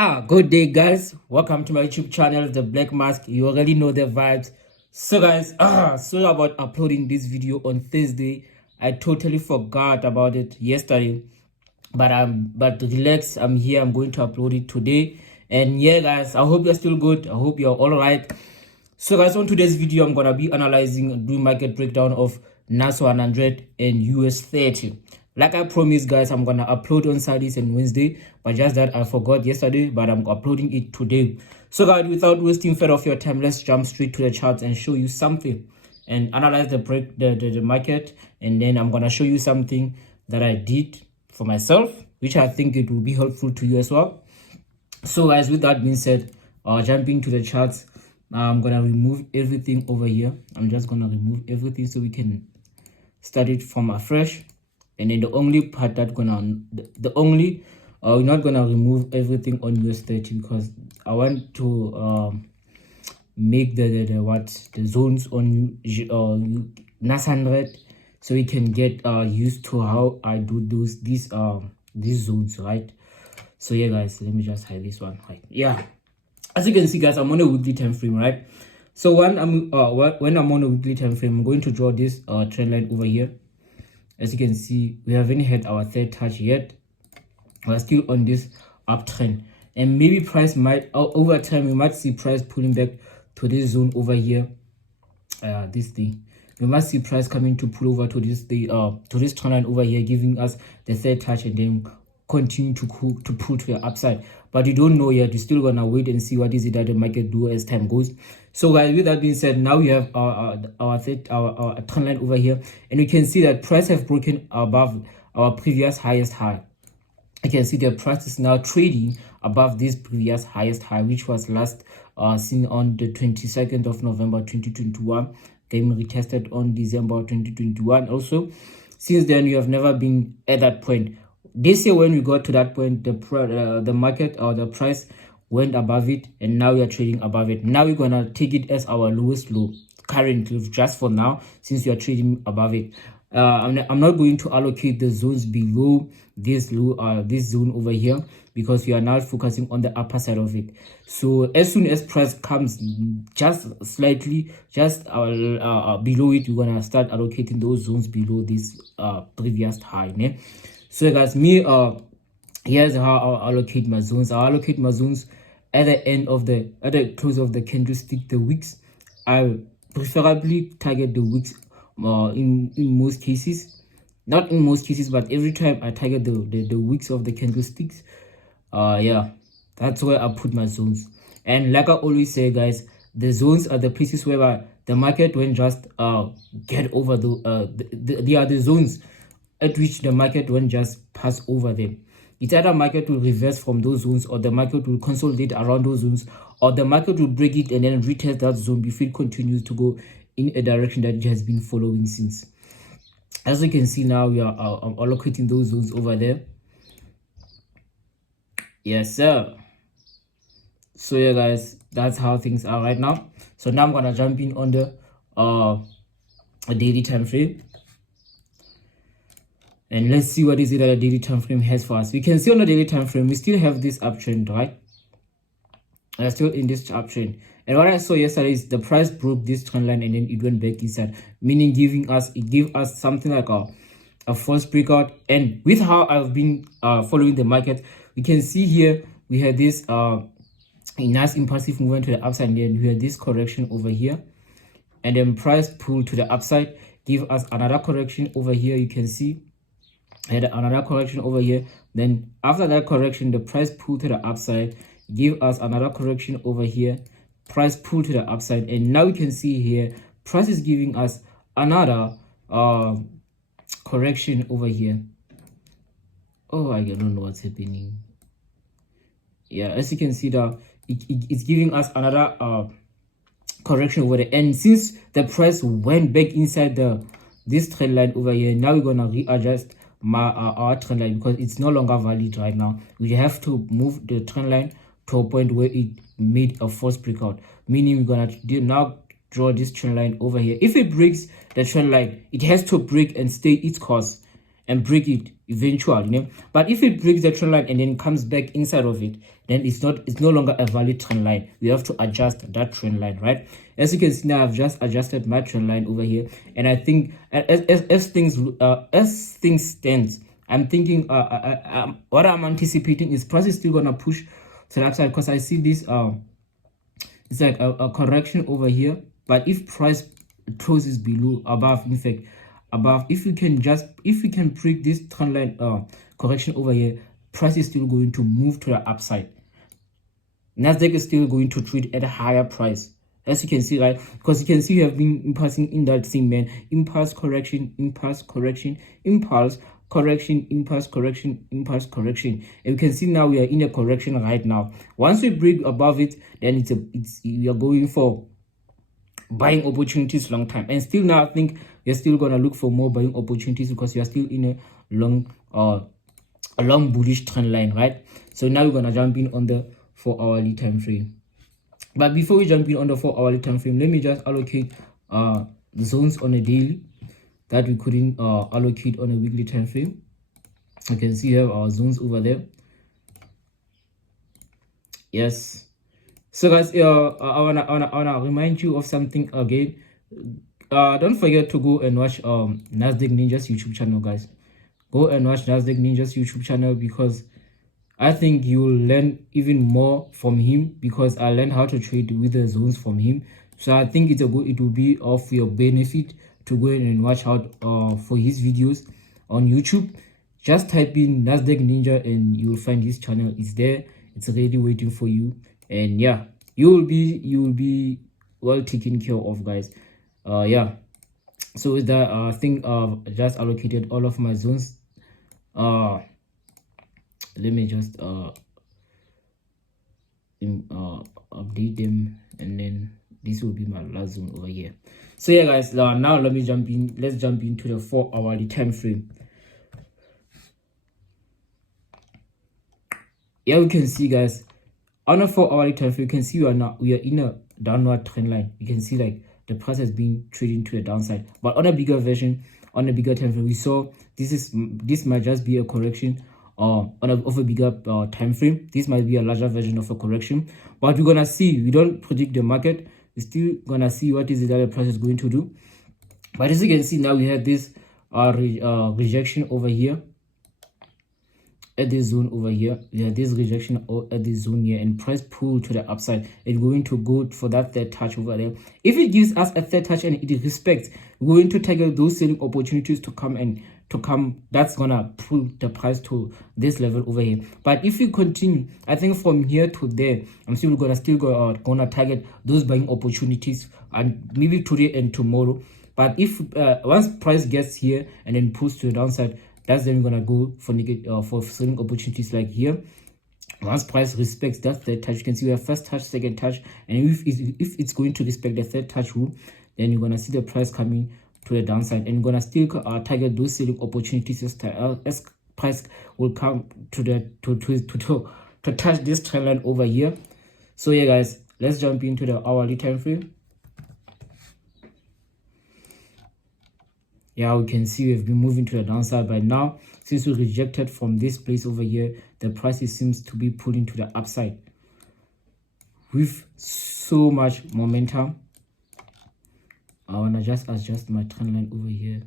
Good day, guys. Welcome to my YouTube channel, The Black Mask. You already know the vibes. So, guys, sorry about uploading this video on Thursday. I totally forgot about it yesterday, but relax. I'm here. I'm going to upload it today. And yeah, guys, I hope you're still good. I hope you're all right. So, guys, on today's video, I'm gonna be analyzing, doing market breakdown of NASDAQ 100 and US30. Like I promised, guys, I'm gonna upload on Saturdays and Wednesday, but just that I forgot yesterday, but I'm uploading it today. So, guys, without wasting further of your time, let's jump straight to the charts and show you something and analyze the market. And then I'm gonna show you something that I did for myself, which I think it will be helpful to you as well. So, guys, with that being said, jumping to the charts. I'm gonna remove everything over here. I'm just gonna remove everything so we can start it from afresh. And then the only part that we're not gonna remove everything on US30 because I want to make the zones on NAS 100 so we can get used to how I do these zones, right? So yeah, guys, let me just hide this one. Right, yeah. As you can see, guys, I'm on a weekly time frame, right? So when I'm on a weekly time frame, I'm going to draw this trend line over here. As you can see, we haven't had our third touch yet. We're still on this uptrend, and maybe price might over time we might see price pulling back to this zone over here. This thing, we must see price coming to pull over to this trend line over here, giving us the third touch, and then continue to pull to the upside. But you don't know yet. You're still gonna wait and see what is it that the market do as time goes. So, guys, with that being said, now we have our trend line over here, and you can see that price have broken above our previous highest high. You can see the price is now trading above this previous highest high, which was last seen on the 22nd of November 2021. Then retested on December 2021. Also, since then we have never been at that point. This year, when we got to that point, the market or the price went above it, and now we are trading above it. Now we're gonna take it as our lowest low currently, just for now, since we are trading above it. I'm not going to allocate the zones below this low, this zone over here, because we are now focusing on the upper side of it. So as soon as price comes just slightly below it, we're gonna start allocating those zones below this previous high. Ne? So, guys, here's how I'll allocate my zones. I'll allocate my zones at the close of the candlestick, the wicks. I preferably target the wicks in most cases. Not in most cases, but every time I target the wicks of the candlesticks. Yeah, that's where I put my zones. And like I always say, guys, the zones are the places where the market won't just get over they are the zones at which the market won't just pass over them. It's either market will reverse from those zones, or the market will consolidate around those zones, or the market will break it and then retest that zone before it continues to go in a direction that it has been following since. As you can see now, we are allocating those zones over there. Yes, sir. So yeah, guys, that's how things are right now. So now I'm gonna jump in on the daily time frame. And let's see what is it that the daily time frame has for us. We can see on the daily time frame, we still have this uptrend, right? We're still in this uptrend. And what I saw yesterday is the price broke this trend line and then it went back inside, meaning it gave us something like a false breakout. And with how I've been following the market, we can see here we had this a nice impulsive movement to the upside, and then we had this correction over here, and then price pulled to the upside, give us another correction over here. You can see had another correction over here. Then after that correction, the price pulled to the upside, give us another correction over here, price pulled to the upside, and now you can see here price is giving us another correction over here. Oh, I don't know what's happening. Yeah, as you can see that it's giving us another correction over there. And since the price went back inside this trend line over here, now we're gonna readjust our trend line because it's no longer valid right now. We have to move the trend line to a point where it made a false breakout, meaning we're gonna now draw this trend line over here. If it breaks the trend line, it has to break and stay its course, and break it eventually, you know. But if it breaks the trend line and then comes back inside of it, then it's no longer a valid trend line. We have to adjust that trend line, right? As you can see now, I've just adjusted my trend line over here, and I think as things stand, I'm thinking what I'm anticipating is price is still gonna push to the upside, because I see this it's like a correction over here. But if price closes below, above, in fact above, if we can break this trend line correction over here, price is still going to move to the upside. NASDAQ is still going to trade at a higher price, as you can see, right? Because you can see we have been impulsing in that same man, impulse correction, impulse correction, impulse correction, impulse correction, impulse correction, and we can see now we are in a correction right now. Once we break above it, then we are going for buying opportunities long time. And still now I think we're still gonna look for more buying opportunities, because we are still in a long bullish trend line, right? So now we're gonna jump in on the 4-hourly time frame. But before we jump in on the 4-hourly time frame, let me just allocate zones on a daily that we couldn't allocate on a weekly time frame. You can see we have our zones over there. Yes. So guys, I wanna remind you of something again. Don't forget to go and watch NASDAQ Ninja's YouTube channel, guys. Go and watch NASDAQ Ninja's YouTube channel, because I think you'll learn even more from him, because I learned how to trade with the zones from him. So I think it will be of your benefit to go in and watch out for his videos on YouTube. Just type in NASDAQ Ninja and you'll find his channel. It's there. It's already waiting for you. And yeah, you will be well taken care of, guys. Yeah. So with that, I think I've just allocated all of my zones. Let me just update them, and then this will be my last zone over here. So yeah, guys, now let's jump into the 4-hourly time frame. Yeah, we can see, guys, on a 4-hourly time frame, you can see we are in a downward trend line. You can see like the price has been trading to the downside. But on a bigger version, on a bigger time frame, we saw this might just be a correction of a bigger time frame. This might be a larger version of a correction, but we're gonna see. We don't predict the market. We're still gonna see what is it that the price is going to do. But as you can see, now we have this rejection over here at this zone over here. We have this rejection at this zone here, and price pull to the upside. It's going to go for that third touch over there. If it gives us a third touch and it respects, we're going to target those selling opportunities to come. That's gonna pull the price to this level over here. But if we continue, I think from here to there, I'm still gonna target those buying opportunities, and maybe today and tomorrow. But if once price gets here and then pulls to the downside, that's then we're gonna go for selling opportunities like here. Once price respects that third touch, you can see we have first touch, second touch, and if it's going to respect the third touch rule, then you're gonna see the price coming to the downside, and you're gonna still target those selling opportunities as price will come to touch this trend line over here. So yeah, guys, let's jump into the hourly time frame. Yeah, we can see we've been moving to the downside, but now since we rejected from this place over here, the price seems to be pulling to the upside with so much momentum. I want to just adjust my trend line over here.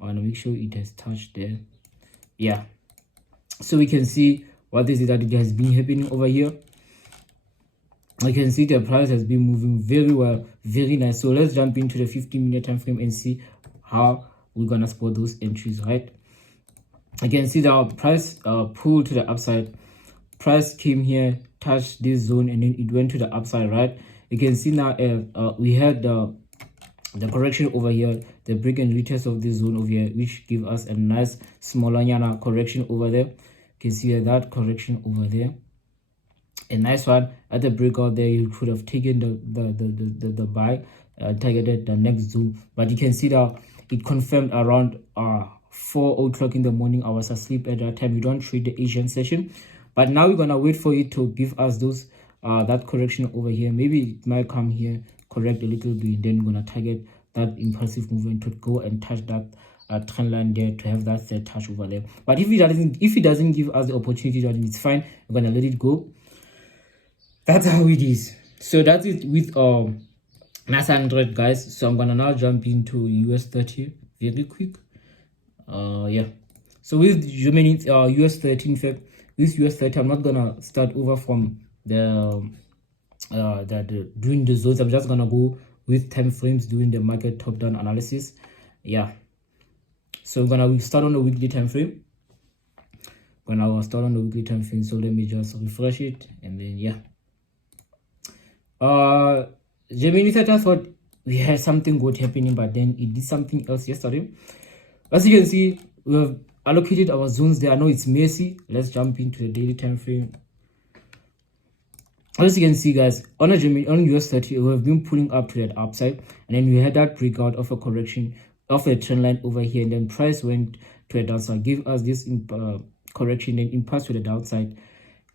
I want to make sure it has touched there. Yeah, so we can see what is it that it has been happening over here. I can see the price has been moving very well, very nice. So let's jump into the 15-minute time frame and see how we're gonna spot those entries, right? I can see the price pulled to the upside. Price came here, touched this zone, and then it went to the upside, right? You can see now we had the correction over here, the break and retest of this zone over here, which give us a nice smaller correction over there. You can see that correction over there, a nice one. At the breakout there, you could have taken the buy, targeted the next zone, but you can see that it confirmed around 4 o'clock in the morning. I was asleep at that time. We don't trade the Asian session, but now we're gonna wait for it to give us those that correction over here. Maybe it might come here, correct a little bit, then we're gonna target that impulsive movement to go and touch that trend line there to have that third touch over there. But if it doesn't give us the opportunity, then it's fine. We're gonna let it go. That's how it is. So that's it with NAS100, guys. So I'm gonna now jump into US30 very quick. Yeah. So with Germany US30, in fact, with US30, I'm not gonna start over from the doing the zones. I'm just gonna go with time frames, doing the market top down analysis. Yeah. So we'll start on the weekly time frame. Gonna start on the weekly time frame. So let me just refresh it, and then yeah. Gemini 30, I thought we had something good happening, but then it did something else yesterday. As you can see, we have allocated our zones there. I know it's messy. Let's jump into the daily time frame. As you can see, guys, on US30, we have been pulling up to that upside, and then we had that breakout of a correction of a trend line over here, and then price went to a downside, give us this correction and impulse to the downside,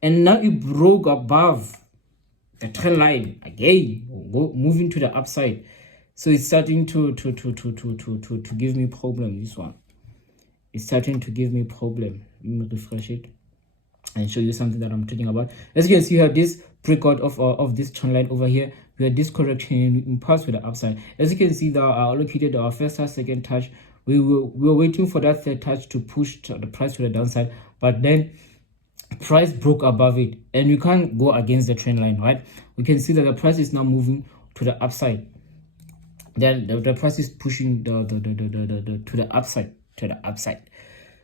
and now it broke above the trend line again, moving to the upside. So it's starting to give me problem. This one, it's starting to give me problem. Let me refresh it and show you something that I'm talking about. As you can see here, this breakout of this trend line over here, we had this correction impulse with the upside. As you can see, that I allocated our first touch, second touch. We were waiting for that third touch to push the price to the downside, but then price broke above it, and we can't go against the trend line, right? We can see that the price is now moving to the upside. Then the price is pushing to the upside.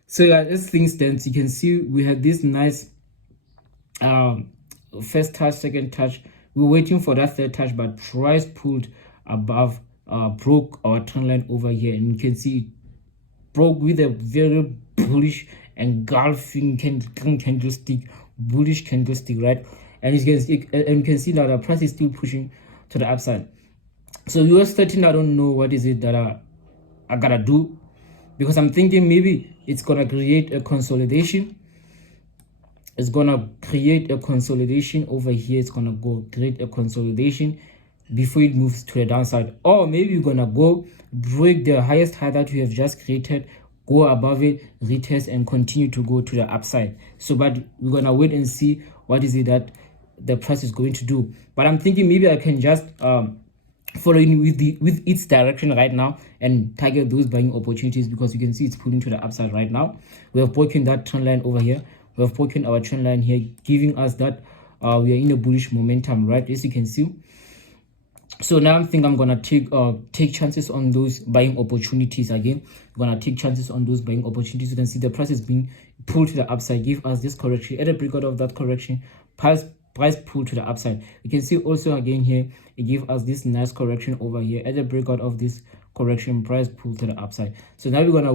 So yeah, as things stand, you can see we had this nice first touch, second touch. We were waiting for that third touch, but price pulled above, broke our trend line over here, and you can see it broke with a very bullish engulfing candlestick, bullish candlestick, right? And you can see that the price is still pushing to the upside. So US13, I don't know what is it that I gotta do, because I'm thinking maybe it's gonna create a consolidation. It's gonna create a consolidation over here. It's gonna go create a consolidation before it moves to the downside, or maybe we're gonna go break the highest high that we have just created, go above it, retest, and continue to go to the upside. So but we're gonna wait and see what is it that the price is going to do. But I'm thinking maybe I can just following with its direction right now and target those buying opportunities, because you can see it's pulling to the upside right now. We have broken that trend line over here. We have broken our trend line here, giving us that we are in a bullish momentum, right? As you can see. So now I think I'm gonna take chances on those buying opportunities again. I'm gonna take chances on those buying opportunities. You can see the price is being pulled to the upside, give us this correction. At the breakout of that correction, price pulled to the upside. You can see also again here, it gave us this nice correction over here. At the breakout of this correction, price pulled to the upside. So now we're gonna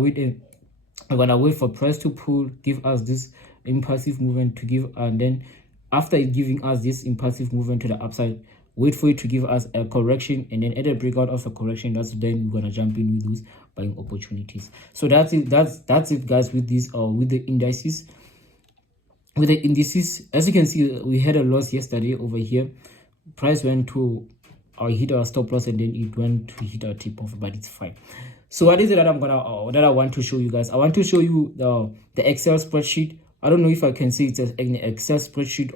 wait for price to pull, give us this impulsive movement to give, and then after it giving us this impulsive movement to the upside, wait for it to give us a correction, and then at the breakout of a correction, that's then we're gonna jump in with those buying opportunities. So that's it. That's it, guys, with this with the indices. With the indices, as you can see, we had a loss yesterday over here. Price went to hit our stop loss, and then it went to hit our tip off, but it's fine. So what is it that I want to show you guys? I want to show you the Excel spreadsheet. I don't know if I can say it's an Excel spreadsheet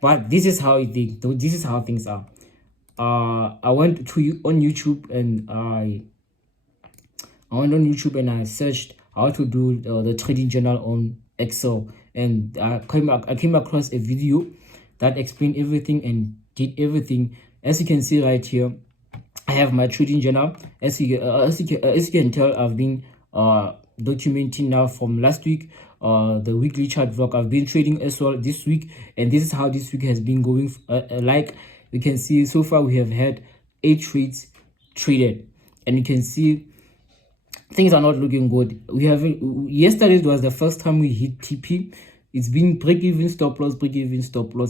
but this is how this is how things are. I went to on YouTube, and I went on YouTube and I searched how to do the trading journal on Excel, and I came across a video that explained everything and did everything. As you can see right here, I have my trading journal. As you can tell, I've been documenting now from last week. The weekly chart vlog, I've been trading as well this week, and this is how this week has been going. Like you can see, so far we have had 8 trades traded, and you can see things are not looking good. Yesterday was the first time we hit TP. It's been break even stop loss,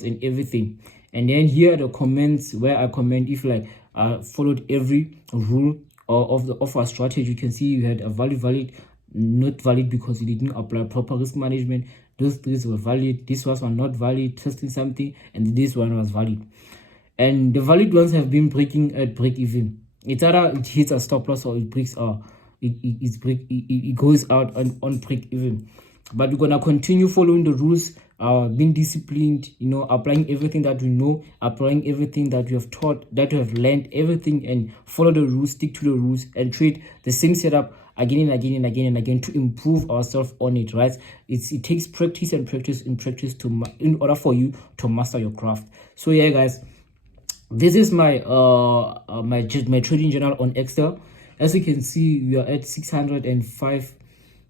and everything. And then here are the comments where I comment if like I followed every rule of our strategy. You can see you had a valid, not valid because you didn't apply proper risk management. Those 3 were valid. This was not valid, testing something, and this one was valid. And the valid ones have been breaking at break even. It's either it hits a stop loss or it breaks it goes out on break even. But we're gonna continue following the rules, being disciplined, applying everything that we know, applying everything that we have taught, that we have learned, everything, and follow the rules, stick to the rules, and trade the same setup again and again and again and again to improve ourselves on it, right? It takes practice and practice and practice in order for you to master your craft. So yeah, guys, this is my my trading journal on Excel. As you can see, we are at 605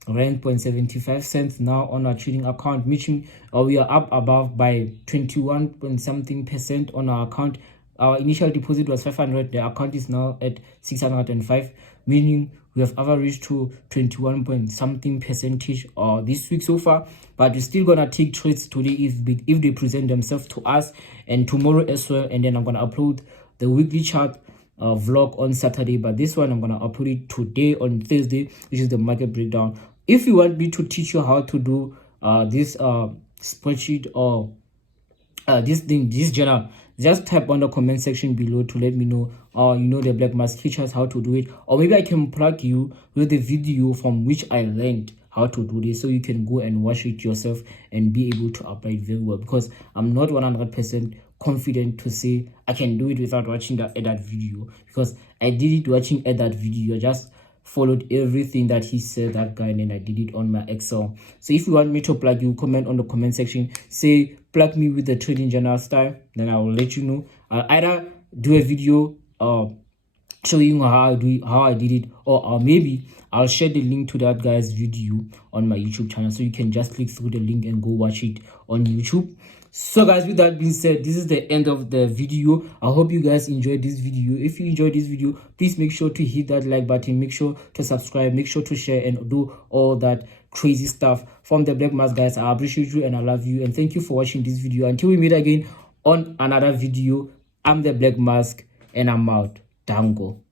rand 75 cents now on our trading account, meaning we are up above by 21 point something percent on our account. Our initial deposit was 500. The account is now at 605, meaning we have averaged to 21 point something percentage this week so far. But we're still gonna take trades today if they present themselves to us, and tomorrow as well. And then I'm gonna upload the weekly chart vlog on Saturday, but this one I'm gonna upload it today on Thursday, which is the market breakdown. If you want me to teach you how to do this spreadsheet or this journal, just type on the comment section below to let me know, the TheBlackMask teaches how to do it, or maybe I can plug you with the video from which I learned how to do this, so you can go and watch it yourself and be able to apply it very well, because I'm not 100% confident to say I can do it without watching that video, because I did it watching that video. I just followed everything that he said, that guy, and then I did it on my Excel. So if you want me to plug you, comment on the comment section, say plug me with the trading journal style, then I will let you know. I'll either do a video showing how I did it, or maybe I'll share the link to that guy's video on my YouTube channel, so you can just click through the link and go watch it on YouTube. So guys, with that being said, this is the end of the video. I hope you guys enjoyed this video. If you enjoyed this video, please make sure to hit that like button, make sure to subscribe, make sure to share, and do all that crazy stuff. From TheBlackMask, guys, I appreciate you and I love you, and thank you for watching this video. Until we meet again on another video, I'm TheBlackMask and I'm out. Dango.